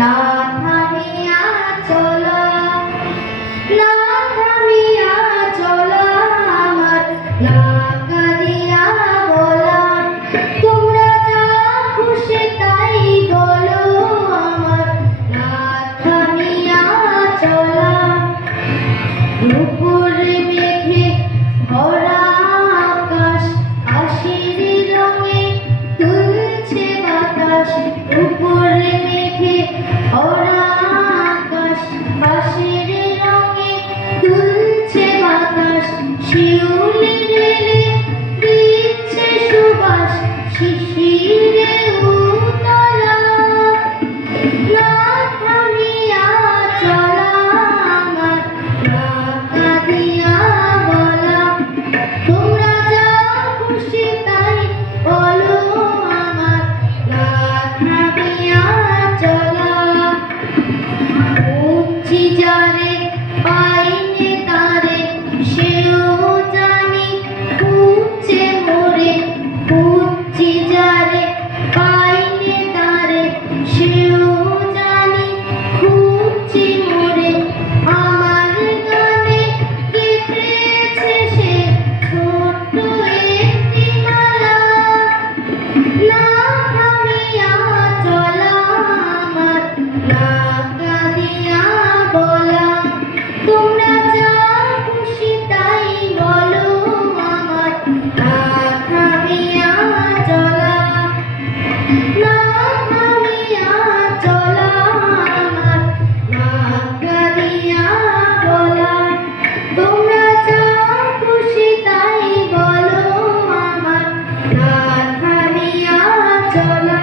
না থামিয়া চলা, না থামিয়া চলা আমার, না কাঁদিয়া বলা। তোমরা যা খুশি তাই বলো আমার, না থামিয়া চলা। উপরে মেঘে ভরা আকাশ, হাসির রঙে দুলছে বাতাস। উপরে মেঘে ভরা আকাশ, হাসির রঙে দুলছে বাতাস। শিউলি রেলে দিচ্ছে সুবাস, শিশিরে উতলা। না থামিয়া চলা আমার, না কাঁদিয়া বলা। তোমরা যা খুশি তাই বলো আমার, না থামিয়া চলা। খুঁজছি যারে পাইনে তারে, সেও জানি খুঁজছে মোরে। খুঁজছি যারে পাইনে তারে, সেও জানি খুঁজছে মোরে। আমার গানে গেঁথেছে সে ছোট্ট একটি মালা। না থামিয়া চলা আমার, না কাঁদিয়া বলা। তোমরা যা খুশি তাই বলো আমার, না থামিয়া চলা। না থামিয়া চলা আমার, না কাঁদিয়া বলা। তোমরা যা খুশি তাই বলো আমার, না থামিয়া চলা।